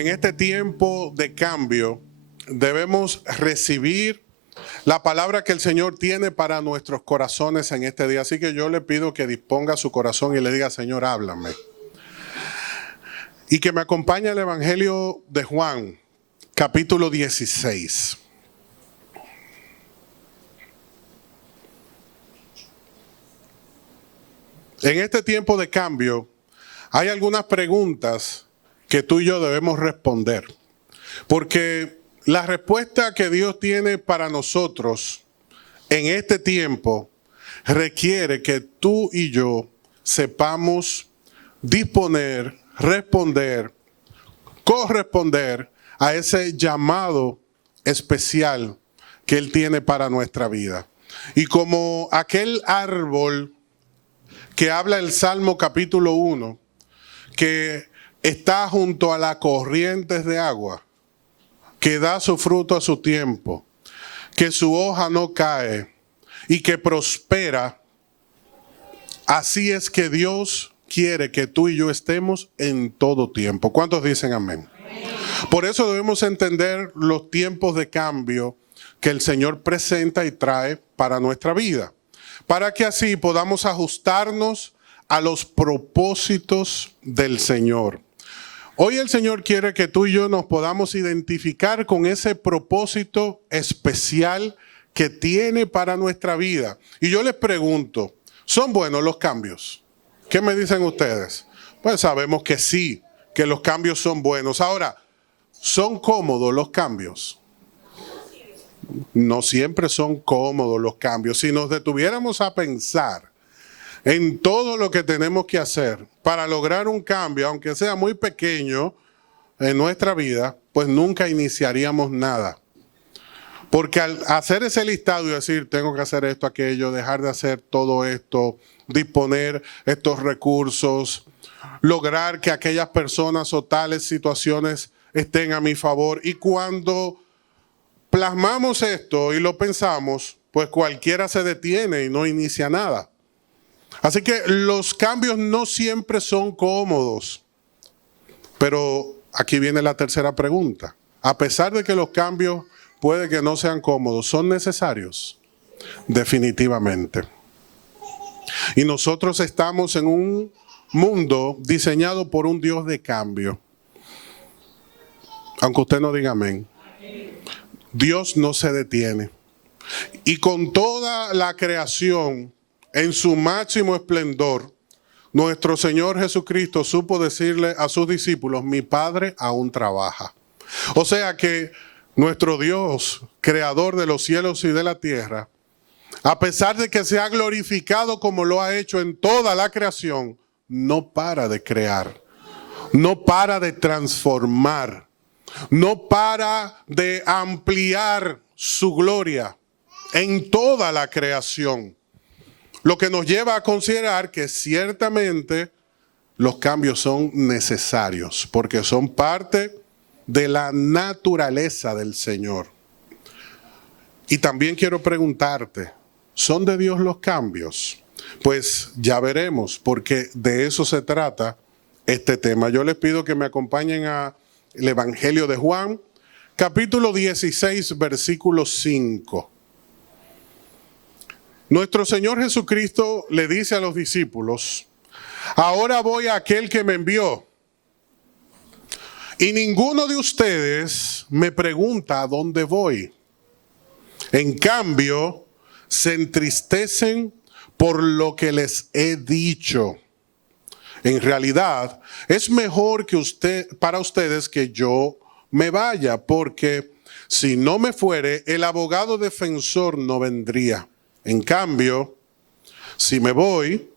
En este tiempo de cambio debemos recibir la palabra que el Señor tiene para nuestros corazones en este día. Así que yo le pido que disponga su corazón y le diga: Señor, háblame. Y que me acompañe el Evangelio de Juan, capítulo 16. En este tiempo de cambio hay algunas preguntas que tú y yo debemos responder. Porque la respuesta que Dios tiene para nosotros en este tiempo requiere que tú y yo sepamos disponer, responder, corresponder a ese llamado especial que Él tiene para nuestra vida. Y como aquel árbol que habla el Salmo capítulo 1, que está junto a las corrientes de agua, que da su fruto a su tiempo, que su hoja no cae y que prospera. Así es que Dios quiere que tú y yo estemos en todo tiempo. ¿Cuántos dicen amén? Por eso debemos entender los tiempos de cambio que el Señor presenta y trae para nuestra vida, para que así podamos ajustarnos a los propósitos del Señor. Hoy el Señor quiere que tú y yo nos podamos identificar con ese propósito especial que tiene para nuestra vida. Y yo les pregunto, ¿son buenos los cambios? ¿Qué me dicen ustedes? Pues sabemos que sí, que los cambios son buenos. Ahora, ¿son cómodos los cambios? No siempre son cómodos los cambios. Si nos detuviéramos a pensar en todo lo que tenemos que hacer para lograr un cambio, aunque sea muy pequeño en nuestra vida, pues nunca iniciaríamos nada. Porque al hacer ese listado y decir, tengo que hacer esto, aquello, dejar de hacer todo esto, disponer estos recursos, lograr que aquellas personas o tales situaciones estén a mi favor. Y cuando plasmamos esto y lo pensamos, pues cualquiera se detiene y no inicia nada. Así que los cambios no siempre son cómodos. Pero aquí viene la tercera pregunta. A pesar de que los cambios puede que no sean cómodos, ¿son necesarios? Definitivamente. Y nosotros estamos en un mundo diseñado por un Dios de cambio. Aunque usted no diga amén. Dios no se detiene. Y con toda la creación en su máximo esplendor, nuestro Señor Jesucristo supo decirle a sus discípulos: mi Padre aún trabaja. O sea que nuestro Dios, creador de los cielos y de la tierra, a pesar de que se ha glorificado como lo ha hecho en toda la creación, no para de crear, no para de transformar, no para de ampliar su gloria en toda la creación. Lo que nos lleva a considerar que ciertamente los cambios son necesarios, porque son parte de la naturaleza del Señor. Y también quiero preguntarte, ¿son de Dios los cambios? Pues ya veremos, porque de eso se trata este tema. Yo les pido que me acompañen al Evangelio de Juan, capítulo 16, versículo 5. Nuestro Señor Jesucristo le dice a los discípulos: ahora voy a aquel que me envió. Y ninguno de ustedes me pregunta a dónde voy. En cambio, se entristecen por lo que les he dicho. En realidad, es mejor para ustedes que yo me vaya, porque si no me fuere, el abogado defensor no vendría. En cambio, si me voy,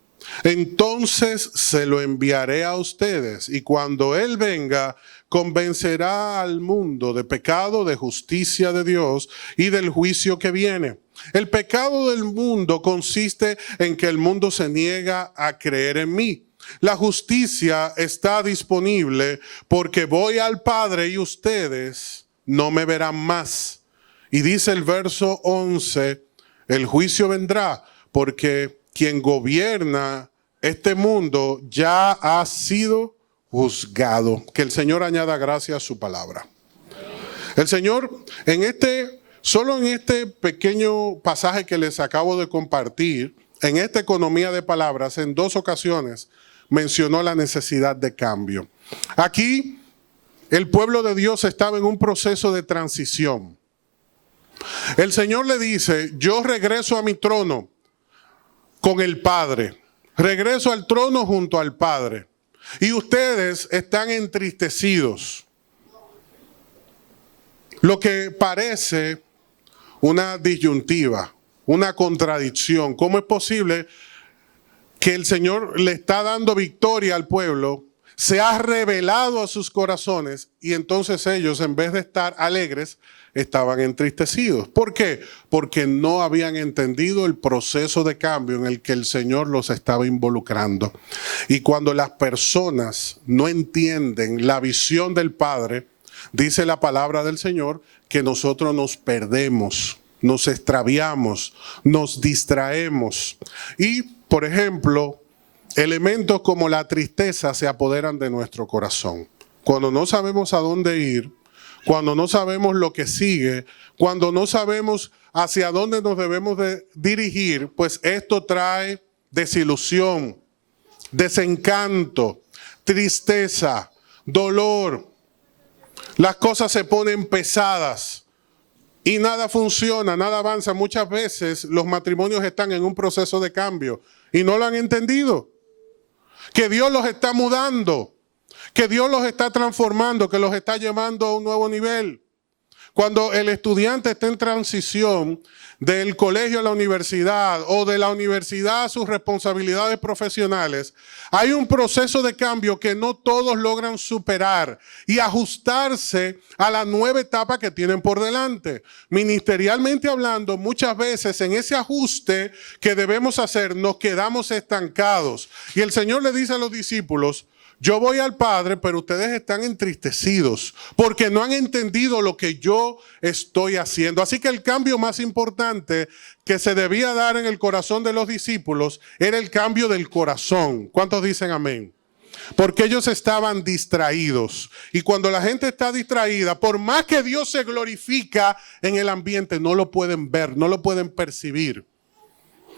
entonces se lo enviaré a ustedes. Y cuando Él venga, convencerá al mundo de pecado, de justicia de Dios y del juicio que viene. El pecado del mundo consiste en que el mundo se niega a creer en mí. La justicia está disponible porque voy al Padre y ustedes no me verán más. Y dice el verso 11, el juicio vendrá porque quien gobierna este mundo ya ha sido juzgado. Que el Señor añada gracia a su palabra. El Señor, solo en este pequeño pasaje que les acabo de compartir, en esta economía de palabras, en 2 ocasiones mencionó la necesidad de cambio. Aquí, el pueblo de Dios estaba en un proceso de transición. El Señor le dice, yo regreso a mi trono con el Padre. Regreso al trono junto al Padre. Y ustedes están entristecidos. Lo que parece una disyuntiva, una contradicción. ¿Cómo es posible que el Señor le está dando victoria al pueblo, se ha revelado a sus corazones y entonces ellos, en vez de estar alegres, estaban entristecidos? ¿Por qué? Porque no habían entendido el proceso de cambio en el que el Señor los estaba involucrando. Y cuando las personas no entienden la visión del Padre, dice la palabra del Señor que nosotros nos perdemos, nos extraviamos, nos distraemos. Y, por ejemplo, elementos como la tristeza se apoderan de nuestro corazón. Cuando no sabemos a dónde ir, cuando no sabemos lo que sigue, cuando no sabemos hacia dónde nos debemos de dirigir, pues esto trae desilusión, desencanto, tristeza, dolor. Las cosas se ponen pesadas y nada funciona, nada avanza. Muchas veces los matrimonios están en un proceso de cambio y no lo han entendido. Que Dios los está mudando, que Dios los está transformando, que los está llevando a un nuevo nivel. Cuando el estudiante está en transición del colegio a la universidad o de la universidad a sus responsabilidades profesionales, hay un proceso de cambio que no todos logran superar y ajustarse a la nueva etapa que tienen por delante. Ministerialmente hablando, muchas veces en ese ajuste que debemos hacer nos quedamos estancados. Y el Señor le dice a los discípulos, yo voy al Padre, pero ustedes están entristecidos porque no han entendido lo que yo estoy haciendo. Así que el cambio más importante que se debía dar en el corazón de los discípulos era el cambio del corazón. ¿Cuántos dicen amén? Porque ellos estaban distraídos. Y cuando la gente está distraída, por más que Dios se glorifica en el ambiente, no lo pueden ver, no lo pueden percibir.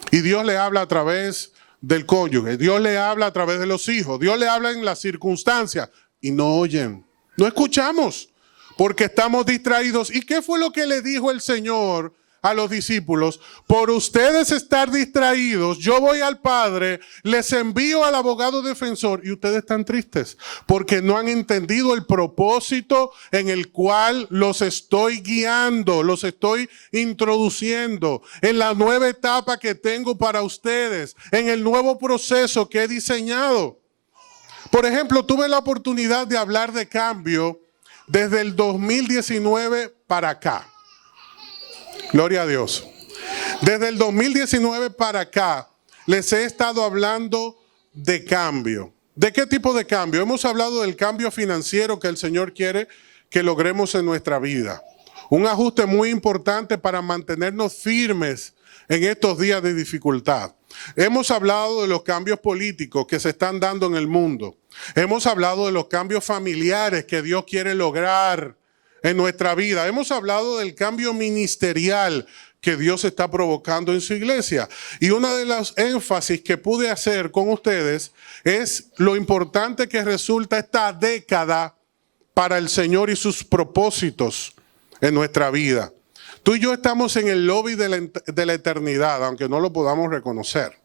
Y Dios le habla a través del cónyuge, Dios le habla a través de los hijos, Dios le habla en las circunstancias y no oyen, no escuchamos porque estamos distraídos. ¿Y qué fue lo que le dijo el Señor a los discípulos? Por ustedes estar distraídos, yo voy al Padre, les envío al abogado defensor y ustedes están tristes porque no han entendido el propósito en el cual los estoy guiando, los estoy introduciendo en la nueva etapa que tengo para ustedes, en el nuevo proceso que he diseñado. Por ejemplo, tuve la oportunidad de hablar de cambio desde el 2019 para acá. Gloria a Dios. Desde el 2019 para acá les he estado hablando de cambio. ¿De qué tipo de cambio? Hemos hablado del cambio financiero que el Señor quiere que logremos en nuestra vida. Un ajuste muy importante para mantenernos firmes en estos días de dificultad. Hemos hablado de los cambios políticos que se están dando en el mundo. Hemos hablado de los cambios familiares que Dios quiere lograr en nuestra vida. Hemos hablado del cambio ministerial que Dios está provocando en su iglesia. Y una de las énfasis que pude hacer con ustedes es lo importante que resulta esta década para el Señor y sus propósitos en nuestra vida. Tú y yo estamos en el lobby de la eternidad, aunque no lo podamos reconocer.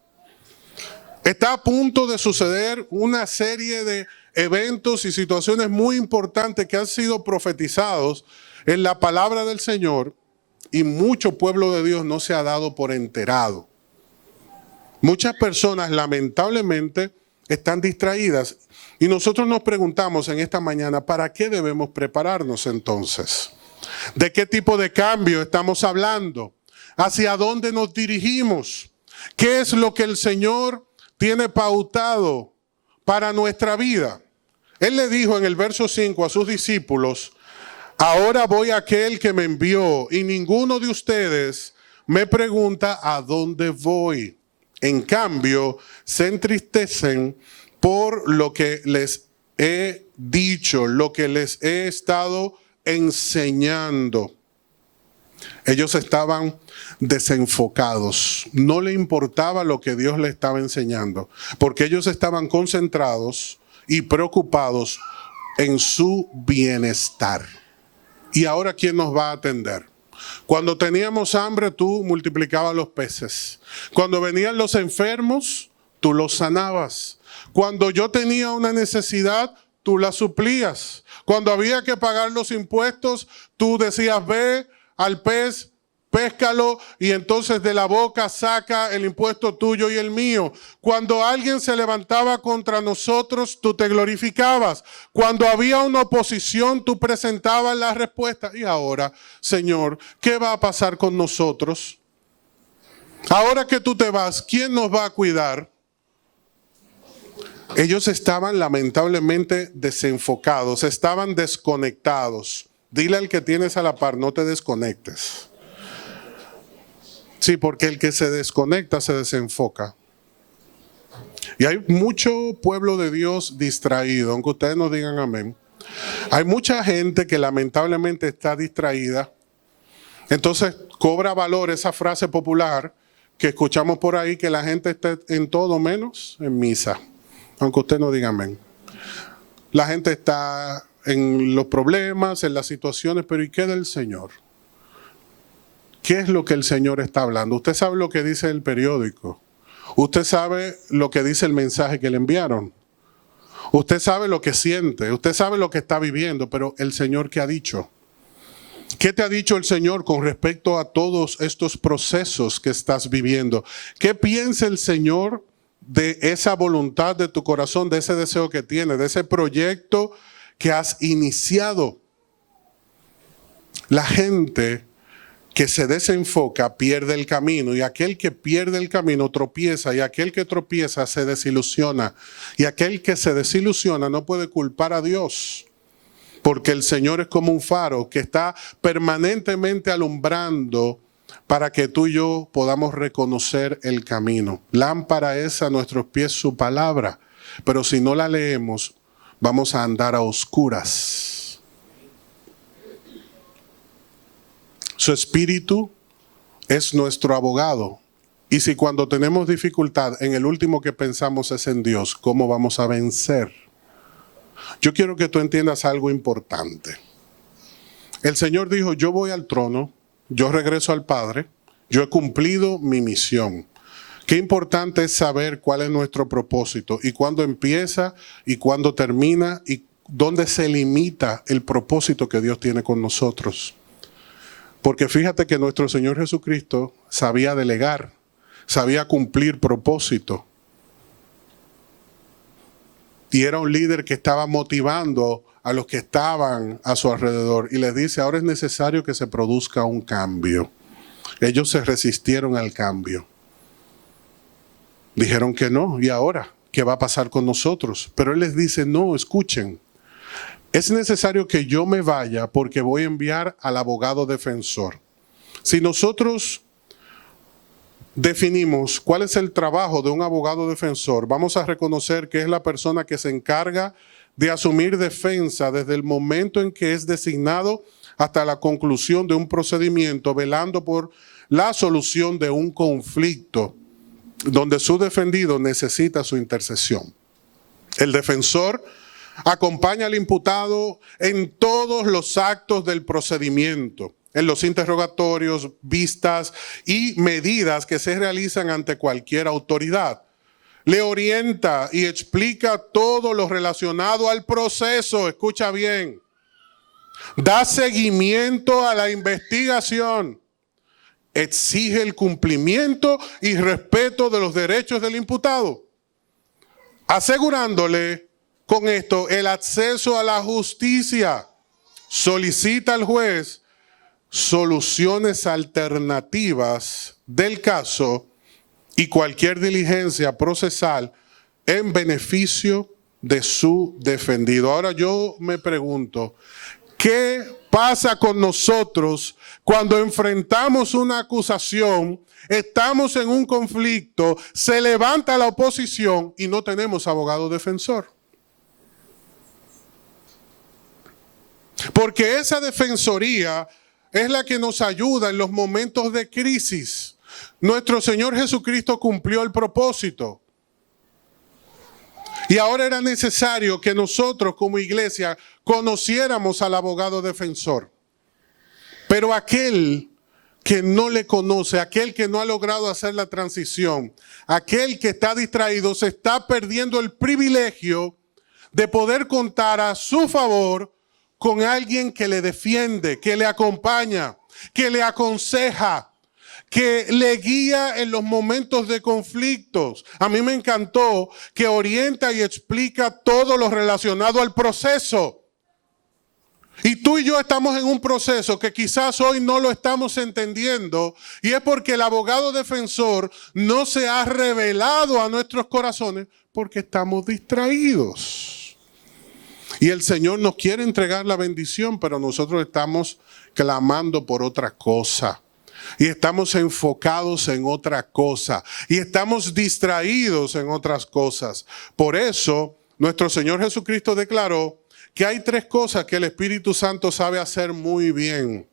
Está a punto de suceder una serie de eventos y situaciones muy importantes que han sido profetizados en la palabra del Señor y mucho pueblo de Dios no se ha dado por enterado. Muchas personas lamentablemente están distraídas y nosotros nos preguntamos en esta mañana, ¿para qué debemos prepararnos entonces? ¿De qué tipo de cambio estamos hablando? ¿Hacia dónde nos dirigimos? ¿Qué es lo que el Señor tiene pautado para nuestra vida? Él le dijo en el verso 5 a sus discípulos, ahora voy a aquel que me envió y ninguno de ustedes me pregunta a dónde voy. En cambio, se entristecen por lo que les he dicho, lo que les he estado enseñando. Ellos estaban desenfocados. No le importaba lo que Dios les estaba enseñando, porque ellos estaban concentrados y preocupados en su bienestar. ¿Y ahora quién nos va a atender? Cuando teníamos hambre, tú multiplicabas los peces. Cuando venían los enfermos, tú los sanabas. Cuando yo tenía una necesidad, tú la suplías. Cuando había que pagar los impuestos, tú decías, ve al pez, péscalo y entonces de la boca saca el impuesto tuyo y el mío. Cuando alguien se levantaba contra nosotros, tú te glorificabas. Cuando había una oposición, tú presentabas la respuesta. Y ahora, Señor, ¿qué va a pasar con nosotros? Ahora que tú te vas, ¿quién nos va a cuidar? Ellos estaban lamentablemente desenfocados, estaban desconectados. Dile al que tienes a la par, no te desconectes. Sí, porque el que se desconecta se desenfoca. Y hay mucho pueblo de Dios distraído, aunque ustedes no digan amén. Hay mucha gente que lamentablemente está distraída. Entonces cobra valor esa frase popular que escuchamos por ahí, que la gente está en todo menos en misa. Aunque usted no diga amén. La gente está en los problemas, en las situaciones, pero ¿y qué del Señor? ¿Qué es lo que el Señor está hablando? Usted sabe lo que dice el periódico. Usted sabe lo que dice el mensaje que le enviaron. Usted sabe lo que siente. Usted sabe lo que está viviendo. Pero el Señor, ¿qué ha dicho? ¿Qué te ha dicho el Señor con respecto a todos estos procesos que estás viviendo? ¿Qué piensa el Señor de esa voluntad de tu corazón, de ese deseo que tienes, de ese proyecto que has iniciado? La gente que se desenfoca pierde el camino, y aquel que pierde el camino tropieza, y aquel que tropieza se desilusiona, y aquel que se desilusiona no puede culpar a Dios, porque el Señor es como un faro que está permanentemente alumbrando para que tú y yo podamos reconocer el camino. Lámpara es a nuestros pies su palabra, pero si no la leemos, vamos a andar a oscuras. Su espíritu es nuestro abogado. Y si cuando tenemos dificultad, en el último que pensamos es en Dios, ¿cómo vamos a vencer? Yo quiero que tú entiendas algo importante. El Señor dijo, yo voy al trono, yo regreso al Padre, yo he cumplido mi misión. Qué importante es saber cuál es nuestro propósito y cuándo empieza y cuándo termina y dónde se limita el propósito que Dios tiene con nosotros. Porque fíjate que nuestro Señor Jesucristo sabía delegar, sabía cumplir propósito. Y era un líder que estaba motivando a los que estaban a su alrededor. Y les dice, ahora es necesario que se produzca un cambio. Ellos se resistieron al cambio. Dijeron que no. ¿Y ahora qué va a pasar con nosotros? Pero Él les dice, no, escuchen. Es necesario que yo me vaya porque voy a enviar al abogado defensor. Si nosotros definimos cuál es el trabajo de un abogado defensor, vamos a reconocer que es la persona que se encarga de asumir defensa desde el momento en que es designado hasta la conclusión de un procedimiento, velando por la solución de un conflicto donde su defendido necesita su intercesión. El defensor acompaña al imputado en todos los actos del procedimiento, en los interrogatorios, vistas y medidas que se realizan ante cualquier autoridad. Le orienta y explica todo lo relacionado al proceso, escucha bien. Da seguimiento a la investigación. Exige el cumplimiento y respeto de los derechos del imputado, asegurándole con esto el acceso a la justicia. Solicita al juez soluciones alternativas del caso y cualquier diligencia procesal en beneficio de su defendido. Ahora yo me pregunto, ¿qué pasa con nosotros cuando enfrentamos una acusación, estamos en un conflicto, se levanta la oposición y no tenemos abogado defensor? Porque esa defensoría es la que nos ayuda en los momentos de crisis. Nuestro Señor Jesucristo cumplió el propósito. Y ahora era necesario que nosotros como iglesia conociéramos al abogado defensor. Pero aquel que no le conoce, aquel que no ha logrado hacer la transición, aquel que está distraído, se está perdiendo el privilegio de poder contar a su favor con alguien que le defiende, que le acompaña, que le aconseja, que le guía en los momentos de conflictos. A mí me encantó que orienta y explica todo lo relacionado al proceso. Y tú y yo estamos en un proceso que quizás hoy no lo estamos entendiendo, y es porque el abogado defensor no se ha revelado a nuestros corazones porque estamos distraídos. Y el Señor nos quiere entregar la bendición, pero nosotros estamos clamando por otra cosa. Y estamos enfocados en otra cosa. Y estamos distraídos en otras cosas. Por eso, nuestro Señor Jesucristo declaró que hay 3 cosas que el Espíritu Santo sabe hacer muy bien.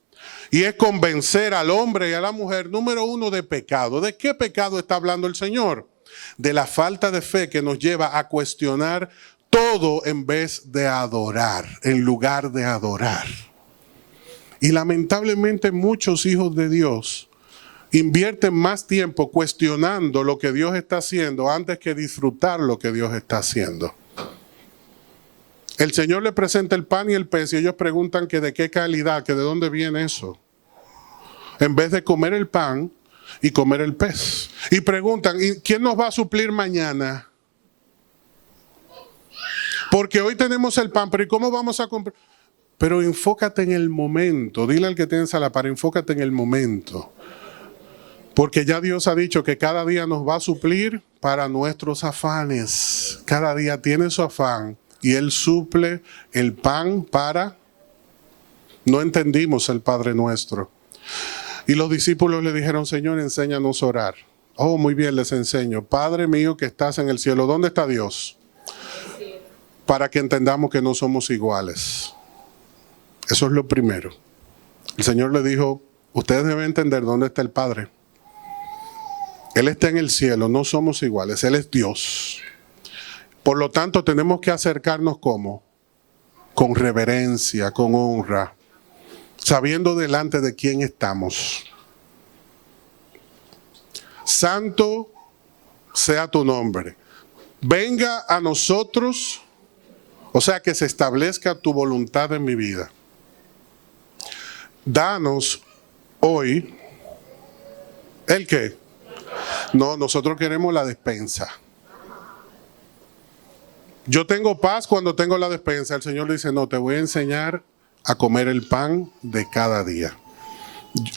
Y es convencer al hombre y a la mujer, número 1, de pecado. ¿De qué pecado está hablando el Señor? De la falta de fe que nos lleva a cuestionar todo en vez de adorar, en lugar de adorar. Y lamentablemente muchos hijos de Dios invierten más tiempo cuestionando lo que Dios está haciendo antes que disfrutar lo que Dios está haciendo. El Señor le presenta el pan y el pez y ellos preguntan que de qué calidad, que de dónde viene eso. En vez de comer el pan y comer el pez. Y preguntan, ¿y quién nos va a suplir mañana? Porque hoy tenemos el pan, pero ¿y cómo vamos a comprar? Pero enfócate en el momento. Dile al que tienes a la par, enfócate en el momento. Porque ya Dios ha dicho que cada día nos va a suplir para nuestros afanes. Cada día tiene su afán. Y Él suple el pan para... No entendimos el Padre Nuestro. Y los discípulos le dijeron, Señor, enséñanos a orar. Oh, muy bien, les enseño. Padre mío que estás en el cielo, ¿dónde está Dios? Para que entendamos que no somos iguales. Eso es lo primero. El Señor le dijo, ustedes deben entender dónde está el Padre. Él está en el cielo, no somos iguales, Él es Dios. Por lo tanto, tenemos que acercarnos ¿cómo? Con reverencia, con honra, sabiendo delante de quién estamos. Santo sea tu nombre. Venga a nosotros, o sea, que se establezca tu voluntad en mi vida. Danos hoy, ¿el qué? No, nosotros queremos la despensa. Yo tengo paz cuando tengo la despensa. El Señor dice, no, te voy a enseñar a comer el pan de cada día.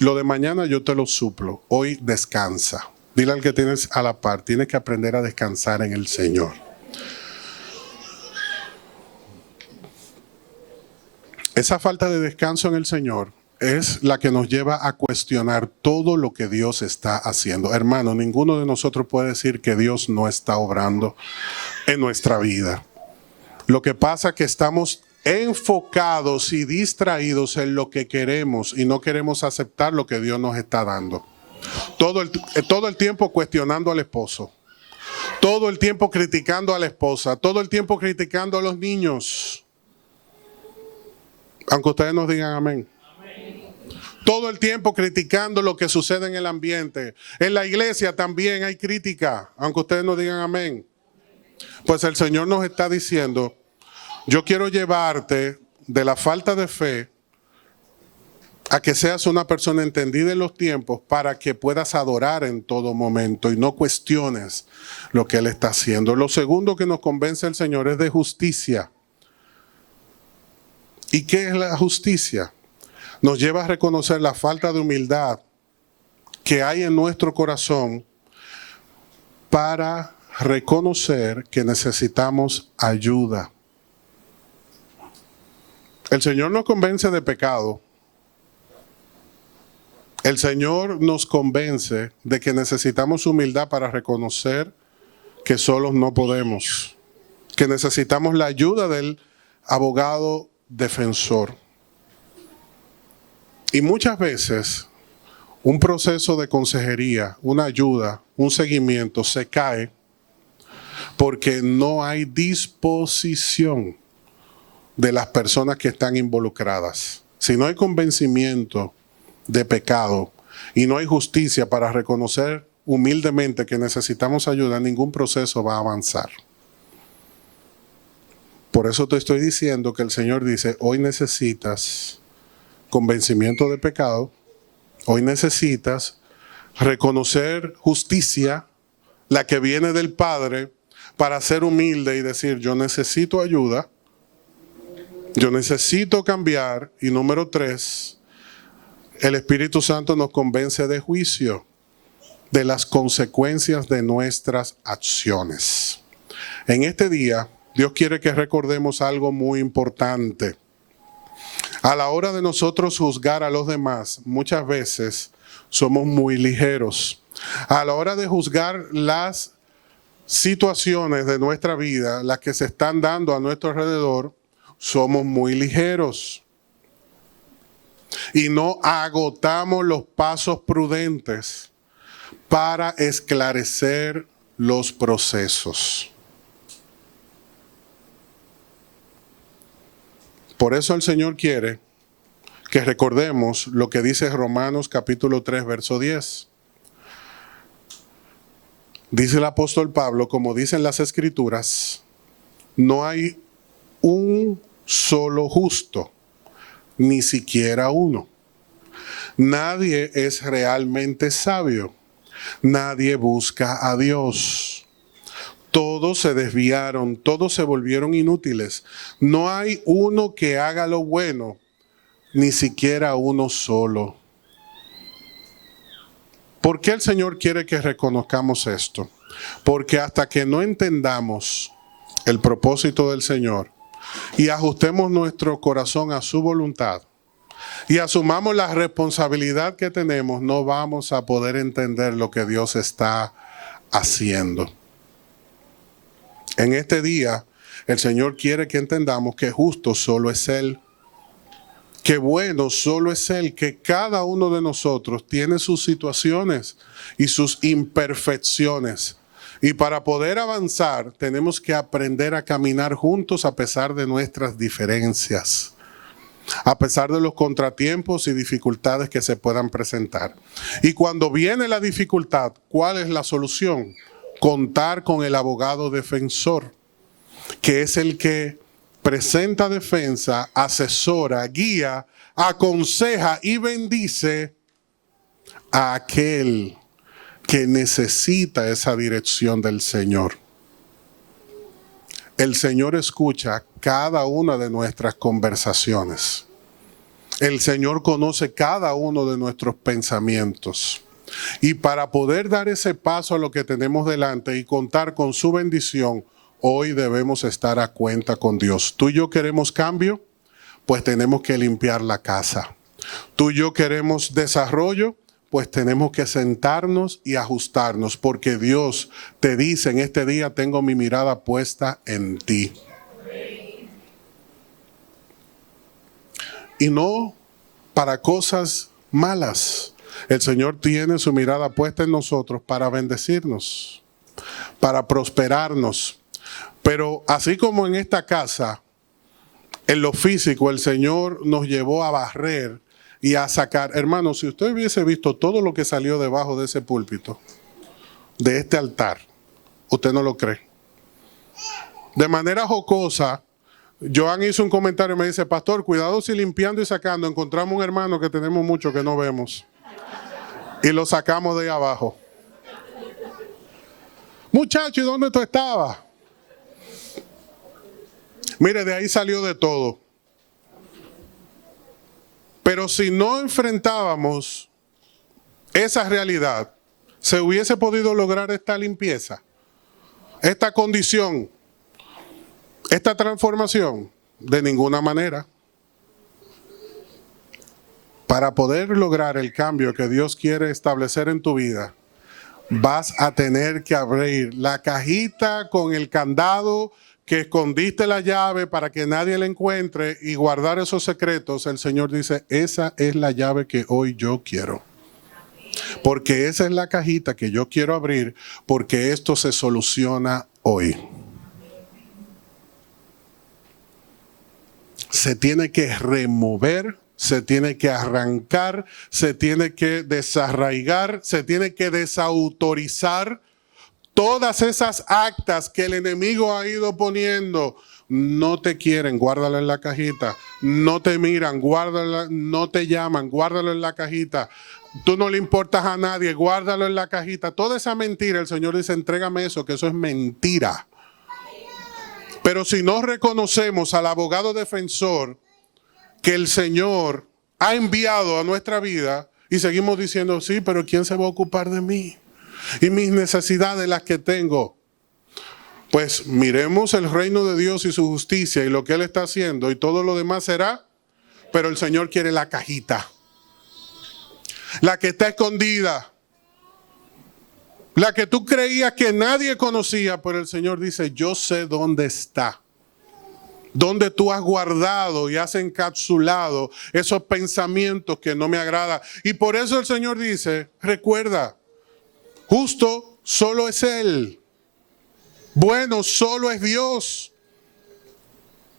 Lo de mañana yo te lo suplo. Hoy descansa. Dile al que tienes a la par, tienes que aprender a descansar en el Señor. Esa falta de descanso en el Señor es la que nos lleva a cuestionar todo lo que Dios está haciendo. Hermano, ninguno de nosotros puede decir que Dios no está obrando en nuestra vida. Lo que pasa es que estamos enfocados y distraídos en lo que queremos y no queremos aceptar lo que Dios nos está dando. Todo el tiempo cuestionando al esposo. Todo el tiempo criticando a la esposa. Todo el tiempo criticando a los niños. Aunque ustedes nos digan amén. Todo el tiempo criticando lo que sucede en el ambiente. En la iglesia también hay crítica, aunque ustedes no digan amén. Pues el Señor nos está diciendo, yo quiero llevarte de la falta de fe a que seas una persona entendida en los tiempos para que puedas adorar en todo momento y no cuestiones lo que Él está haciendo. Lo segundo que nos convence el Señor es de justicia. ¿Y qué es la justicia? Nos lleva a reconocer la falta de humildad que hay en nuestro corazón para reconocer que necesitamos ayuda. El Señor nos convence de pecado. El Señor nos convence de que necesitamos humildad para reconocer que solos no podemos, que necesitamos la ayuda del abogado defensor. Y muchas veces un proceso de consejería, una ayuda, un seguimiento se cae porque no hay disposición de las personas que están involucradas. Si no hay convencimiento de pecado y no hay justicia para reconocer humildemente que necesitamos ayuda, ningún proceso va a avanzar. Por eso te estoy diciendo que el Señor dice, hoy necesitas convencimiento de pecado, hoy necesitas reconocer justicia, la que viene del Padre, para ser humilde y decir, yo necesito ayuda, yo necesito cambiar. Y número 3, el Espíritu Santo nos convence de juicio, de las consecuencias de nuestras acciones. En este día, Dios quiere que recordemos algo muy importante. A la hora de nosotros juzgar a los demás, muchas veces somos muy ligeros. A la hora de juzgar las situaciones de nuestra vida, las que se están dando a nuestro alrededor, somos muy ligeros. Y no agotamos los pasos prudentes para esclarecer los procesos. Por eso el Señor quiere que recordemos lo que dice Romanos capítulo 3, verso 10. Dice el apóstol Pablo, como dicen las Escrituras, no hay un solo justo, ni siquiera uno. Nadie es realmente sabio. Nadie busca a Dios. Todos se desviaron, todos se volvieron inútiles. No hay uno que haga lo bueno, ni siquiera uno solo. ¿Por qué el Señor quiere que reconozcamos esto? Porque hasta que no entendamos el propósito del Señor y ajustemos nuestro corazón a su voluntad y asumamos la responsabilidad que tenemos, no vamos a poder entender lo que Dios está haciendo. En este día, el Señor quiere que entendamos que justo solo es Él, que bueno solo es Él, que cada uno de nosotros tiene sus situaciones y sus imperfecciones. Y para poder avanzar, tenemos que aprender a caminar juntos a pesar de nuestras diferencias, a pesar de los contratiempos y dificultades que se puedan presentar. Y cuando viene la dificultad, ¿cuál es la solución? Contar con el abogado defensor, que es el que presenta defensa, asesora, guía, aconseja y bendice a aquel que necesita esa dirección del Señor. El Señor escucha cada una de nuestras conversaciones. El Señor conoce cada uno de nuestros pensamientos. Y para poder dar ese paso a lo que tenemos delante y contar con su bendición, hoy debemos estar a cuenta con Dios. ¿Tú y yo queremos cambio? Pues tenemos que limpiar la casa. ¿Tú y yo queremos desarrollo? Pues tenemos que sentarnos y ajustarnos, porque Dios te dice en este día, tengo mi mirada puesta en ti. Y no para cosas malas. El Señor tiene su mirada puesta en nosotros para bendecirnos, para prosperarnos. Pero así como en esta casa, en lo físico, el Señor nos llevó a barrer y a sacar. Hermano, si usted hubiese visto todo lo que salió debajo de ese púlpito, de este altar, usted no lo cree. De manera jocosa, Joan hizo un comentario y me dice, pastor, cuidado si limpiando y sacando encontramos un hermano que tenemos mucho que no vemos. Y lo sacamos de ahí abajo. Muchacho, ¿y dónde tú estabas? Mire, de ahí salió de todo. Pero si no enfrentábamos esa realidad, ¿se hubiese podido lograr esta limpieza? Esta condición, esta transformación, de ninguna manera. Para poder lograr el cambio que Dios quiere establecer en tu vida, vas a tener que abrir la cajita con el candado que escondiste la llave para que nadie la encuentre y guardar esos secretos, el Señor dice, esa es la llave que hoy yo quiero. Porque esa es la cajita que yo quiero abrir, porque esto se soluciona hoy. Se tiene que remover, se tiene que arrancar, se tiene que desarraigar, se tiene que desautorizar todas esas actas que el enemigo ha ido poniendo. No te quieren, guárdalo en la cajita. No te miran, guárdalo, no te llaman, guárdalo en la cajita. Tú no le importas a nadie, guárdalo en la cajita. Toda esa mentira, el Señor dice, entrégame eso, que eso es mentira. Pero si no reconocemos al abogado defensor que el Señor ha enviado a nuestra vida y seguimos diciendo, sí, pero ¿quién se va a ocupar de mí? Y mis necesidades, las que tengo. Pues miremos el reino de Dios y su justicia y lo que Él está haciendo y todo lo demás será, pero el Señor quiere la cajita. La que está escondida. La que tú creías que nadie conocía, pero el Señor dice, yo sé dónde está. Donde tú has guardado y has encapsulado esos pensamientos que no me agradan. Y por eso el Señor dice, recuerda, justo solo es Él. Bueno solo es Dios.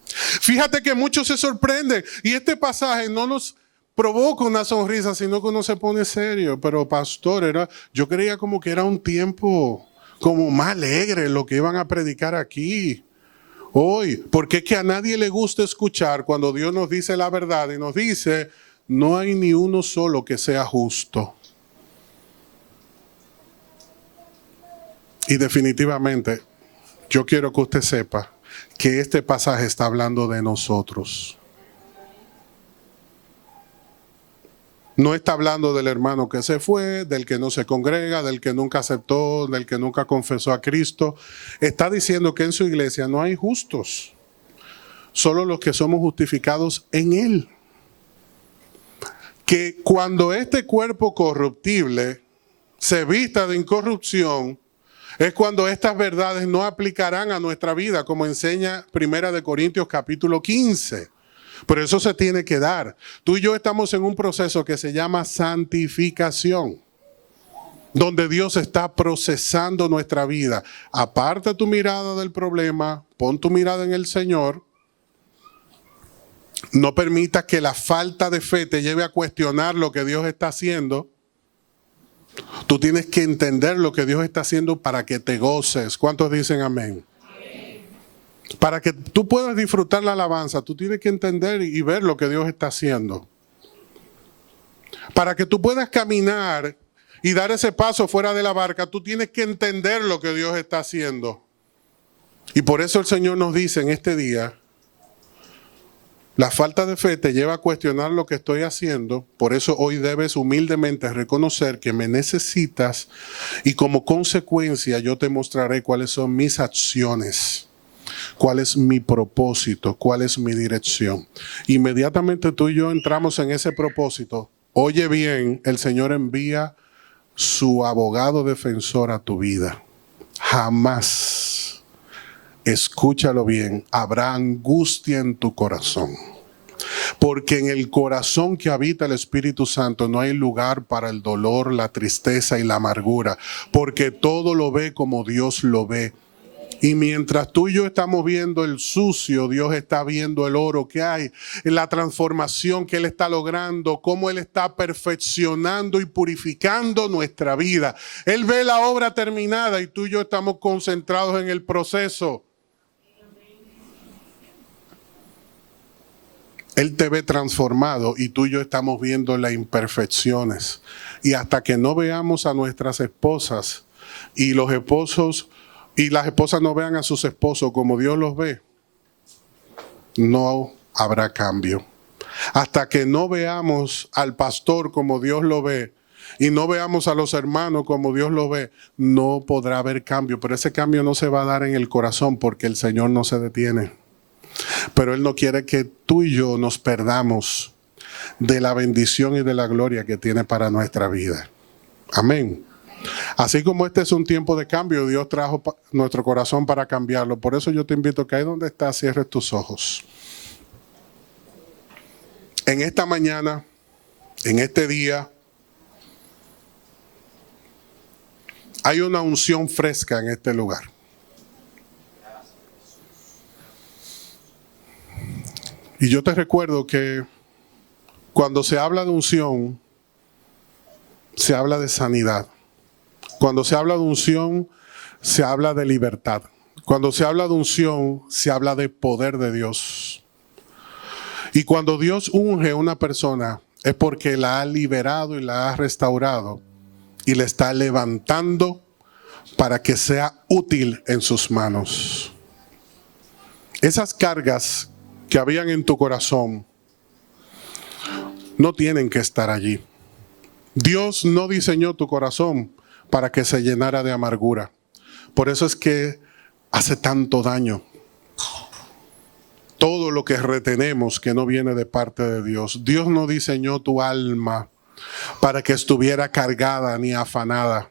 Fíjate que muchos se sorprenden. Y este pasaje no nos provoca una sonrisa, sino que uno se pone serio. Pero pastor, yo creía como que era un tiempo como más alegre lo que iban a predicar aquí hoy. Porque es que a nadie le gusta escuchar cuando Dios nos dice la verdad y nos dice, no hay ni uno solo que sea justo. Y definitivamente, yo quiero que usted sepa que este pasaje está hablando de nosotros. No está hablando del hermano que se fue, del que no se congrega, del que nunca aceptó, del que nunca confesó a Cristo. Está diciendo que en su iglesia no hay justos, solo los que somos justificados en Él. Que cuando este cuerpo corruptible se vista de incorrupción, es cuando estas verdades no aplicarán a nuestra vida, como enseña 1 Corintios capítulo 15. Pero eso se tiene que dar. Tú y yo estamos en un proceso que se llama santificación, donde Dios está procesando nuestra vida. Aparta tu mirada del problema, pon tu mirada en el Señor. No permitas que la falta de fe te lleve a cuestionar lo que Dios está haciendo. Tú tienes que entender lo que Dios está haciendo para que te goces. ¿Cuántos dicen amén? Para que tú puedas disfrutar la alabanza, tú tienes que entender y ver lo que Dios está haciendo. Para que tú puedas caminar y dar ese paso fuera de la barca, tú tienes que entender lo que Dios está haciendo. Y por eso el Señor nos dice en este día, la falta de fe te lleva a cuestionar lo que estoy haciendo. Por eso hoy debes humildemente reconocer que me necesitas y como consecuencia yo te mostraré cuáles son mis acciones. ¿Cuál es mi propósito? ¿Cuál es mi dirección? Inmediatamente tú y yo entramos en ese propósito. Oye bien, el Señor envía su abogado defensor a tu vida. Jamás, escúchalo bien, habrá angustia en tu corazón. Porque en el corazón que habita el Espíritu Santo no hay lugar para el dolor, la tristeza y la amargura. Porque todo lo ve como Dios lo ve. Y mientras tú y yo estamos viendo el sucio, Dios está viendo el oro que hay, la transformación que Él está logrando, cómo Él está perfeccionando y purificando nuestra vida. Él ve la obra terminada y tú y yo estamos concentrados en el proceso. Él te ve transformado y tú y yo estamos viendo las imperfecciones. Y hasta que no veamos a nuestras esposas y los esposos y las esposas no vean a sus esposos como Dios los ve, no habrá cambio. Hasta que no veamos al pastor como Dios lo ve y no veamos a los hermanos como Dios lo ve, no podrá haber cambio. Pero ese cambio no se va a dar en el corazón porque el Señor no se detiene. Pero Él no quiere que tú y yo nos perdamos de la bendición y de la gloria que tiene para nuestra vida. Amén. Así como este es un tiempo de cambio, Dios trajo nuestro corazón para cambiarlo. Por eso yo te invito a que ahí donde estás cierres tus ojos. En esta mañana, en este día, hay una unción fresca en este lugar. Y yo te recuerdo que cuando se habla de unción, se habla de sanidad. Cuando se habla de unción, se habla de libertad. Cuando se habla de unción, se habla de poder de Dios. Y cuando Dios unge a una persona, es porque la ha liberado y la ha restaurado y le está levantando para que sea útil en sus manos. Esas cargas que habían en tu corazón no tienen que estar allí. Dios no diseñó tu corazón para que se llenara de amargura. Por eso es que hace tanto daño. Todo lo que retenemos que no viene de parte de Dios. Dios no diseñó tu alma para que estuviera cargada ni afanada.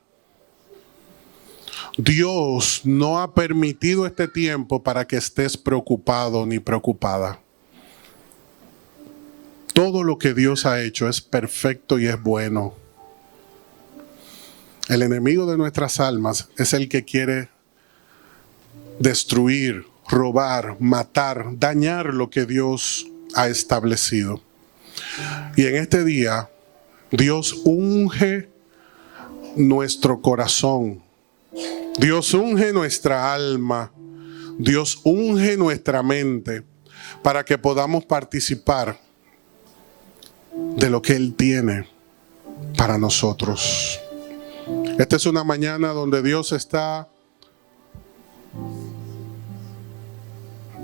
Dios no ha permitido este tiempo para que estés preocupado ni preocupada. Todo lo que Dios ha hecho es perfecto y es bueno. El enemigo de nuestras almas es el que quiere destruir, robar, matar, dañar lo que Dios ha establecido. Y en este día, Dios unge nuestro corazón. Dios unge nuestra alma. Dios unge nuestra mente para que podamos participar de lo que Él tiene para nosotros. Esta es una mañana donde Dios está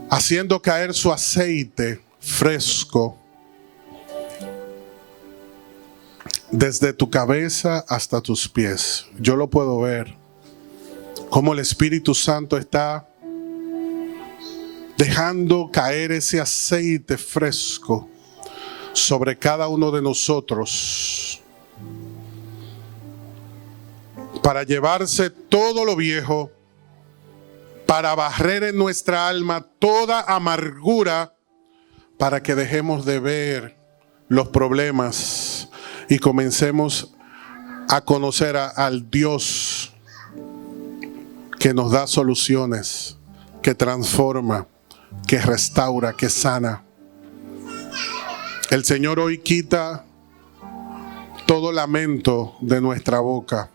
haciendo caer su aceite fresco desde tu cabeza hasta tus pies. Yo lo puedo ver, cómo el Espíritu Santo está dejando caer ese aceite fresco sobre cada uno de nosotros para llevarse todo lo viejo, para barrer en nuestra alma toda amargura, para que dejemos de ver los problemas y comencemos a conocer al Dios que nos da soluciones, que transforma, que restaura, que sana. El Señor hoy quita todo lamento de nuestra boca.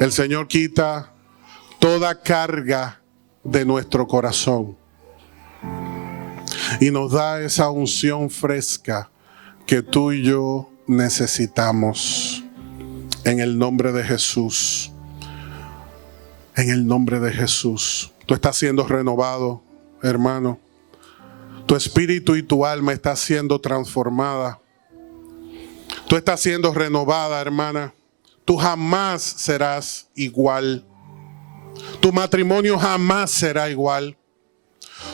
El Señor quita toda carga de nuestro corazón y nos da esa unción fresca que tú y yo necesitamos. En el nombre de Jesús. En el nombre de Jesús. Tú estás siendo renovado, hermano. Tu espíritu y tu alma están siendo transformada. Tú estás siendo renovada, hermana. Tú jamás serás igual. Tu matrimonio jamás será igual.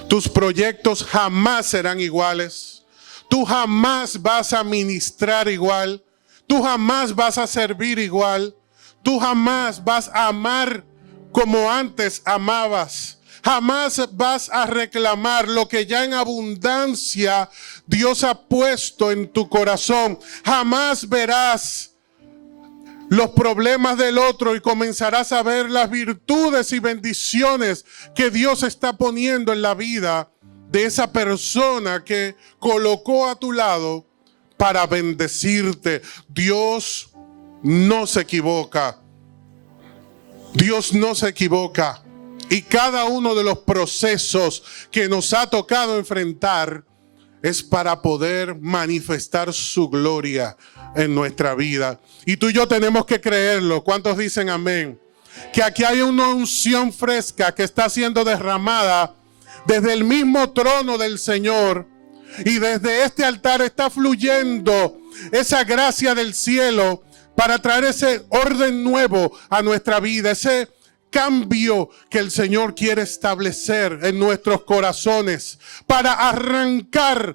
Tus proyectos jamás serán iguales. Tú jamás vas a ministrar igual. Tú jamás vas a servir igual. Tú jamás vas a amar como antes amabas. Jamás vas a reclamar lo que ya en abundancia Dios ha puesto en tu corazón. Jamás verás los problemas del otro y comenzarás a ver las virtudes y bendiciones que Dios está poniendo en la vida de esa persona que colocó a tu lado para bendecirte. Dios no se equivoca. Dios no se equivoca. Y cada uno de los procesos que nos ha tocado enfrentar es para poder manifestar su gloria en nuestra vida. Y tú y yo tenemos que creerlo. ¿Cuántos dicen amén? Que aquí hay una unción fresca que está siendo derramada desde el mismo trono del Señor. Y desde este altar está fluyendo esa gracia del cielo para traer ese orden nuevo a nuestra vida, ese cambio que el Señor quiere establecer en nuestros corazones, para arrancar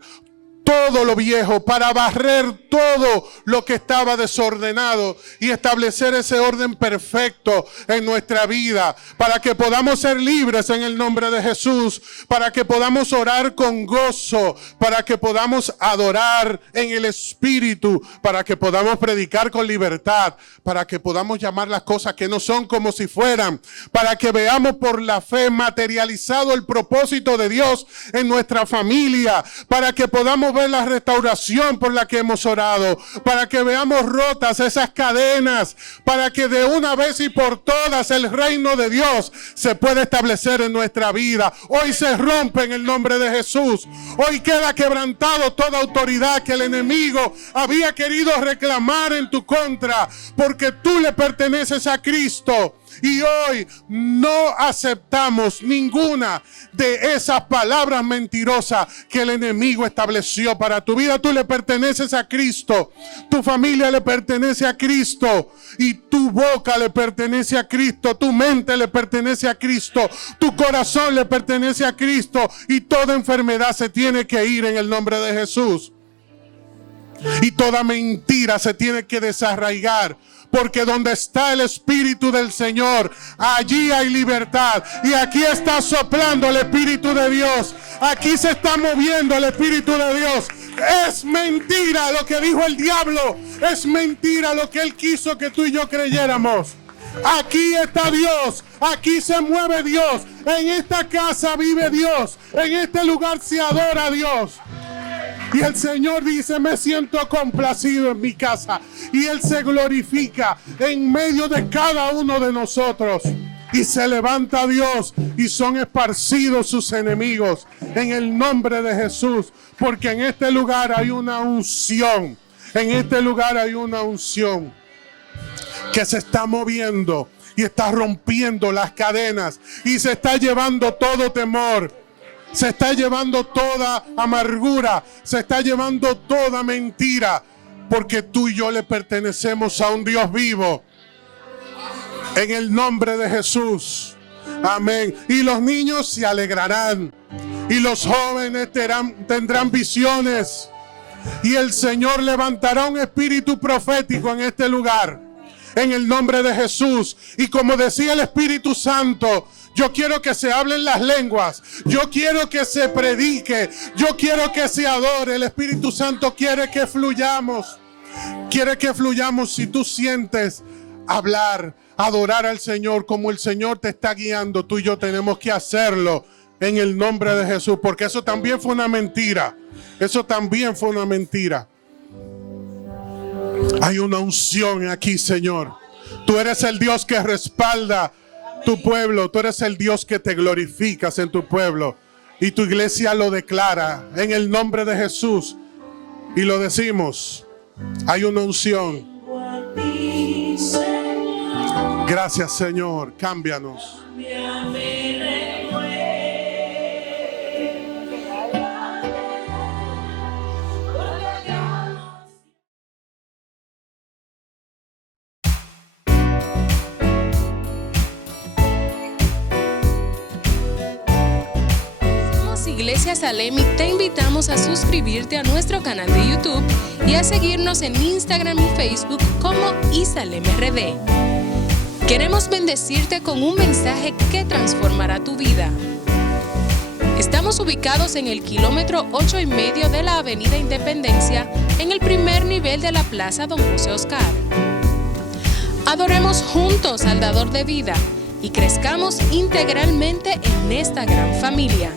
todo lo viejo, para barrer todo lo que estaba desordenado y establecer ese orden perfecto en nuestra vida, para que podamos ser libres en el nombre de Jesús, para que podamos orar con gozo, para que podamos adorar en el Espíritu, para que podamos predicar con libertad, para que podamos llamar las cosas que no son como si fueran, para que veamos por la fe materializado el propósito de Dios en nuestra familia, para que podamos ver la restauración por la que hemos orado, para que veamos rotas esas cadenas, para que de una vez y por todas el reino de Dios se pueda establecer en nuestra vida. Hoy se rompe en el nombre de Jesús. Hoy queda quebrantado toda autoridad que el enemigo había querido reclamar en tu contra, porque tú le perteneces a Cristo. Y hoy no aceptamos ninguna de esas palabras mentirosas que el enemigo estableció para tu vida. Tú le perteneces a Cristo, tu familia le pertenece a Cristo, y tu boca le pertenece a Cristo, tu mente le pertenece a Cristo, tu corazón le pertenece a Cristo, y toda enfermedad se tiene que ir en el nombre de Jesús. Y toda mentira se tiene que desarraigar, porque donde está el Espíritu del Señor, allí hay libertad. Y aquí está soplando el Espíritu de Dios. Aquí se está moviendo el Espíritu de Dios. Es mentira lo que dijo el diablo. Es mentira lo que él quiso que tú y yo creyéramos. Aquí está Dios, aquí se mueve Dios, en esta casa vive Dios, en este lugar se adora a Dios. Y el Señor dice: me siento complacido en mi casa. Y Él se glorifica en medio de cada uno de nosotros. Y se levanta Dios y son esparcidos sus enemigos en el nombre de Jesús. Porque en este lugar hay una unción. En este lugar hay una unción que se está moviendo y está rompiendo las cadenas y se está llevando todo temor. Se está llevando toda amargura, se está llevando toda mentira, porque tú y yo le pertenecemos a un Dios vivo. En el nombre de Jesús. Amén. Y los niños se alegrarán, y los jóvenes tendrán visiones, y el Señor levantará un espíritu profético en este lugar. En el nombre de Jesús. Y como decía el Espíritu Santo, yo quiero que se hablen las lenguas, yo quiero que se predique, yo quiero que se adore. El Espíritu Santo quiere que fluyamos. Quiere que fluyamos. Si tú sientes hablar, adorar al Señor como el Señor te está guiando, tú y yo tenemos que hacerlo en el nombre de Jesús, porque eso también fue una mentira. Eso también fue una mentira. Hay una unción aquí, Señor. Tú eres el Dios que respalda tu pueblo. Tú eres el Dios que te glorificas en tu pueblo. Y tu iglesia lo declara en el nombre de Jesús. Y lo decimos. Hay una unción. Gracias, Señor. Cámbianos. Iglesia Salem y te invitamos a suscribirte a nuestro canal de YouTube y a seguirnos en Instagram y Facebook como ISalemRD. Queremos bendecirte con un mensaje que transformará tu vida. Estamos ubicados en el kilómetro 8,5 de la Avenida Independencia, en el primer nivel de la Plaza Don José Oscar. Adoremos juntos al Dador de vida y crezcamos integralmente en esta gran familia.